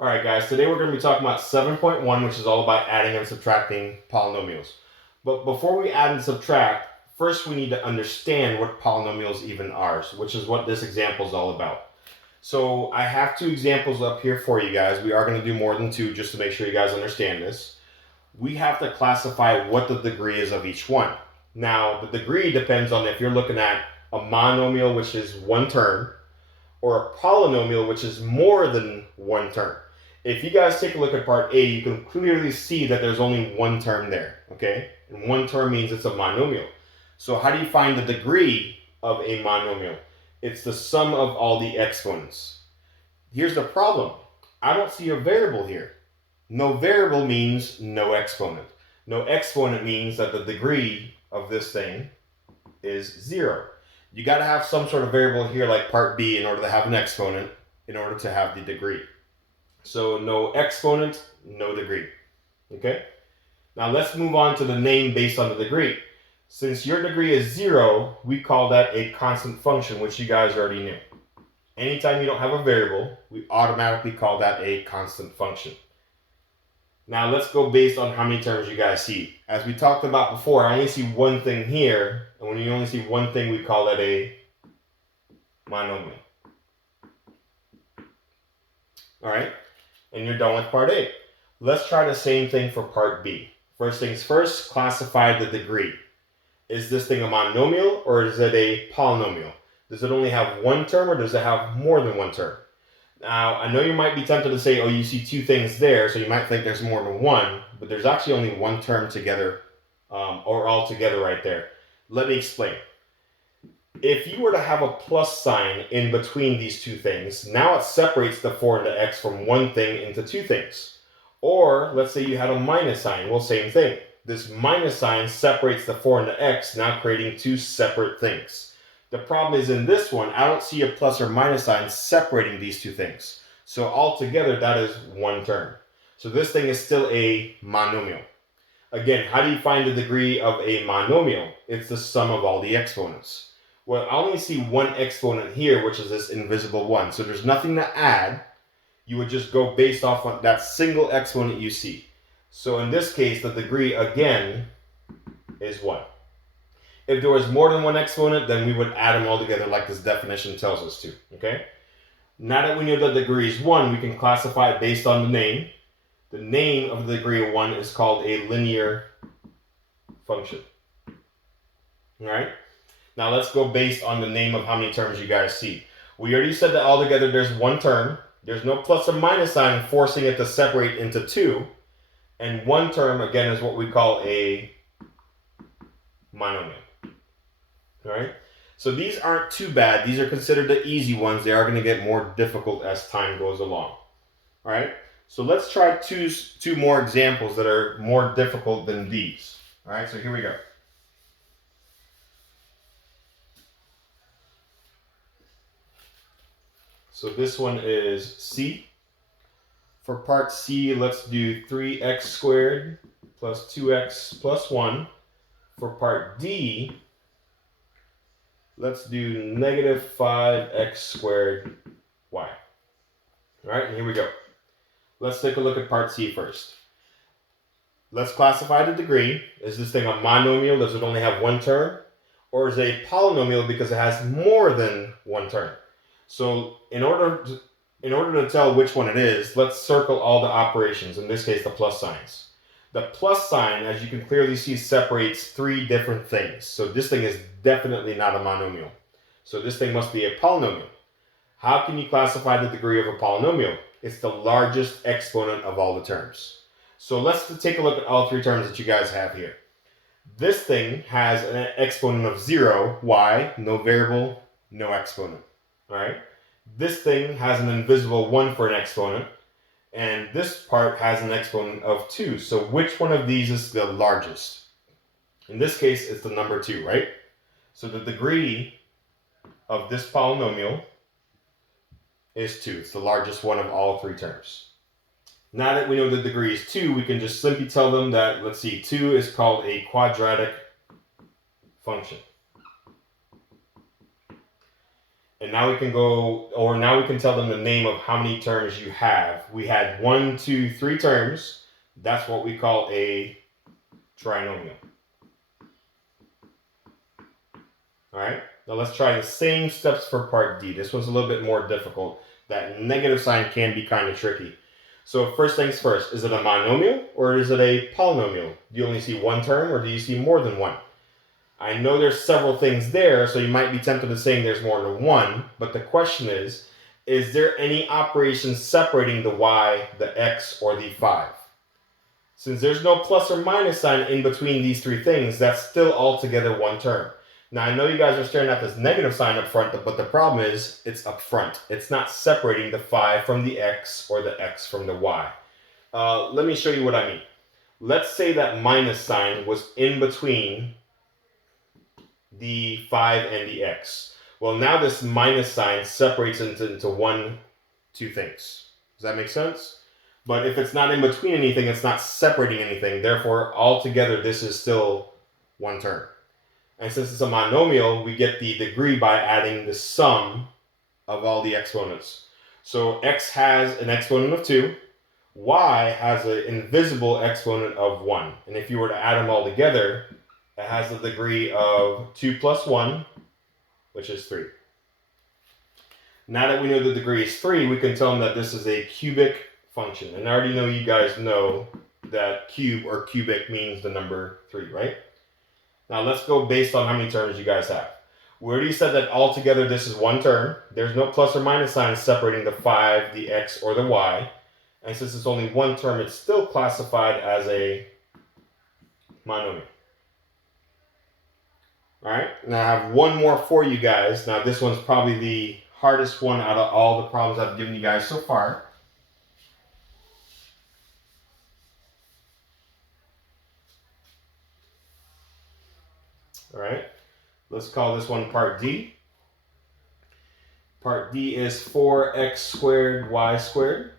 Alright guys, today we're going to be talking about 7.1, which is all about adding and subtracting polynomials. But before we add and subtract, first we need to understand what polynomials even are, which is what this example is all about. So I have two examples up here for you guys. We are going to do more than two just to make sure you guys understand this. We have to classify what the degree is of each one. Now, the degree depends on if you're looking at a monomial, which is one term, or a polynomial, which is more than one term. If you guys take a look at part A, you can clearly see that there's only one term there, okay? And one term means it's a monomial. So how do you find the degree of a monomial? It's the sum of all the exponents. Here's the problem. I don't see a variable here. No variable means no exponent. No exponent means that the degree of this thing is 0. You got to have some sort of variable here like part B in order to have an exponent, in order to have the degree. So no exponent, no degree. Okay? Now let's move on to the name based on the degree. Since your degree is 0, we call that a constant function, which you guys already knew. Anytime you don't have a variable, we automatically call that a constant function. Now let's go based on how many terms you guys see. As we talked about before, I only see one thing here, and when you only see one thing, we call that a monomial. Alright? And you're done with part A. Let's try the same thing for part B. First things first, classify the degree. Is this thing a monomial or is it a polynomial? Does it only have one term or does it have more than one term? Now, I know you might be tempted to say, oh, you see two things there, so you might think there's more than one, but there's actually only one term together, or all together right there. Let me explain. If you were to have a plus sign in between these two things, now it separates the 4 and the x from one thing into two things. Or, let's say you had a minus sign. Well, same thing. This minus sign separates the 4 and the x, now creating two separate things. The problem is in this one, I don't see a plus or minus sign separating these two things. So altogether, that is one term. So this thing is still a monomial. Again, how do you find the degree of a monomial? It's the sum of all the exponents. Well, I only see one exponent here, which is this invisible 1. So there's nothing to add. You would just go based off of that single exponent you see. So in this case, the degree, again, is 1. If there was more than one exponent, then we would add them all together like this definition tells us to. Okay? Now that we know the degree is 1, we can classify it based on the name. The name of the degree of 1 is called a linear function. Alright? Now let's go based on the name of how many terms you guys see. We already said that altogether there's one term. There's no plus or minus sign forcing it to separate into two. And one term, again, is what we call a monomial. Alright? So these aren't too bad. These are considered the easy ones. They are going to get more difficult as time goes along. Alright? So let's try two more examples that are more difficult than these. Alright, so here we go. So this one is C. For part C, let's do 3x squared plus 2x plus 1. For part D, let's do negative 5x squared y. All right, here we go. Let's take a look at part C first. Let's classify the degree. Is this thing a monomial? Does it only have one term? Or is it a polynomial because it has more than one term? So in order to tell which one it is, let's circle all the operations, in this case the plus signs. The plus sign, as you can clearly see, separates three different things. So this thing is definitely not a monomial. So this thing must be a polynomial. How can you classify the degree of a polynomial? It's the largest exponent of all the terms. So let's take a look at all three terms that you guys have here. This thing has an exponent of 0, y, no variable, no exponent. Alright? This thing has an invisible 1 for an exponent, and this part has an exponent of 2. So which one of these is the largest? In this case, it's the number 2, right? So the degree of this polynomial is 2. It's the largest one of all three terms. Now that we know the degree is 2, we can just simply tell them that, let's see, 2 is called a quadratic function. And now we can now we can tell them the name of how many terms you have. We had 1, 2, 3 terms. That's what we call a trinomial. All right, now let's try the same steps for part D. This one's a little bit more difficult. That negative sign can be kind of tricky. So first things first, is it a monomial or is it a polynomial? Do you only see one term or do you see more than one? I know there's several things there, so you might be tempted to saying there's more than one, but the question is there any operation separating the y, the x, or the 5? Since there's no plus or minus sign in between these three things, that's still altogether one term. Now, I know you guys are staring at this negative sign up front, but the problem is it's up front. It's not separating the 5 from the x or the x from the y. Let me show you what I mean. Let's say that minus sign was in between the 5 and the x. Well, now this minus sign separates into two things. Does that make sense? But if it's not in between anything, it's not separating anything. Therefore, altogether, this is still one term. And since it's a monomial, we get the degree by adding the sum of all the exponents. So x has an exponent of 2. Y has an invisible exponent of 1. And if you were to add them all together, it has a degree of 2 plus 1, which is 3. Now that we know the degree is 3, we can tell them that this is a cubic function. And I already know you guys know that cube or cubic means the number 3, right? Now let's go based on how many terms you guys have. We already said that altogether this is one term. There's no plus or minus sign separating the 5, the x, or the y. And since it's only one term, it's still classified as a monomial. All right, now I have one more for you guys. Now this one's probably the hardest one out of all the problems I've given you guys so far. All right, let's call this one part D. Part D is 4x squared y squared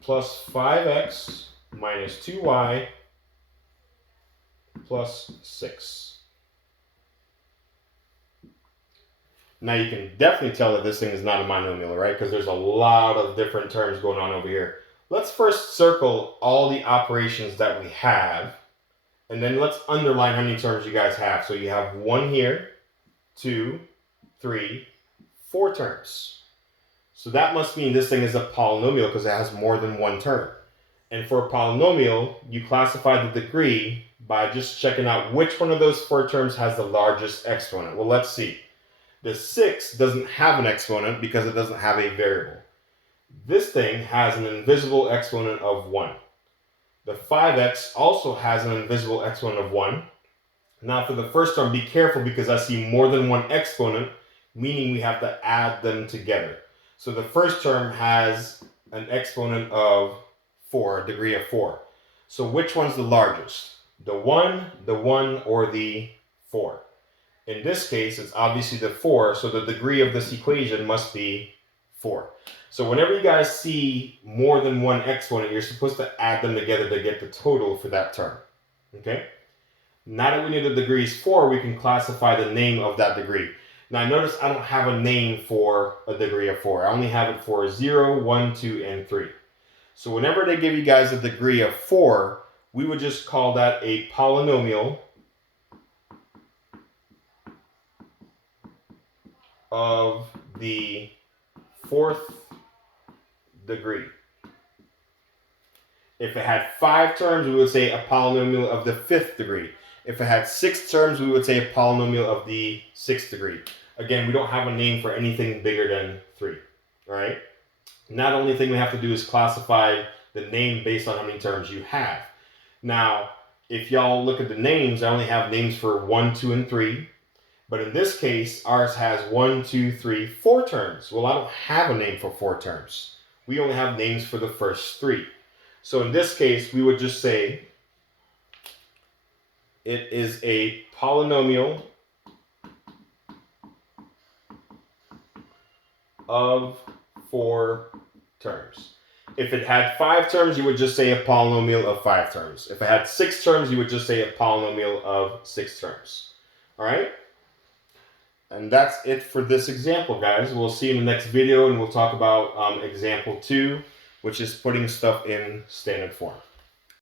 plus 5x minus 2y plus 6. Now you can definitely tell that this thing is not a monomial, right? Because there's a lot of different terms going on over here. Let's first circle all the operations that we have, and then let's underline how many terms you guys have. So you have 1 here, 2, 3, 4 terms. So that must mean this thing is a polynomial because it has more than one term. And for a polynomial, you classify the degree by just checking out which one of those 4 terms has the largest exponent. Well, let's see. The 6 doesn't have an exponent because it doesn't have a variable. This thing has an invisible exponent of 1. The 5x also has an invisible exponent of 1. Now for the first term, be careful because I see more than one exponent, meaning we have to add them together. So the first term has an exponent of 4, a degree of 4. So which one's the largest? The 1, or the 4? In this case, it's obviously the 4, so the degree of this equation must be 4. So whenever you guys see more than one exponent, you're supposed to add them together to get the total for that term. Okay? Now that we know the degree is 4, we can classify the name of that degree. Now notice I don't have a name for a degree of 4. I only have it for 0, 1, 2, and 3. So whenever they give you guys a degree of 4, we would just call that a polynomial of the 4th degree. If it had 5 terms, we would say a polynomial of the 5th degree. If it had 6 terms, we would say a polynomial of the 6th degree. Again, we don't have a name for anything bigger than 3. All right? Now the only thing we have to do is classify the name based on how many terms you have. Now, if y'all look at the names, I only have names for 1, 2, and 3. But in this case, ours has 1, 2, 3, 4 terms. Well, I don't have a name for 4 terms. We only have names for the first 3. So in this case, we would just say it is a polynomial of 4 terms. If it had 5 terms, you would just say a polynomial of 5 terms. If it had 6 terms, you would just say a polynomial of 6 terms. All right? And that's it for this example, guys. We'll see you in the next video, and we'll talk about example 2, which is putting stuff in standard form.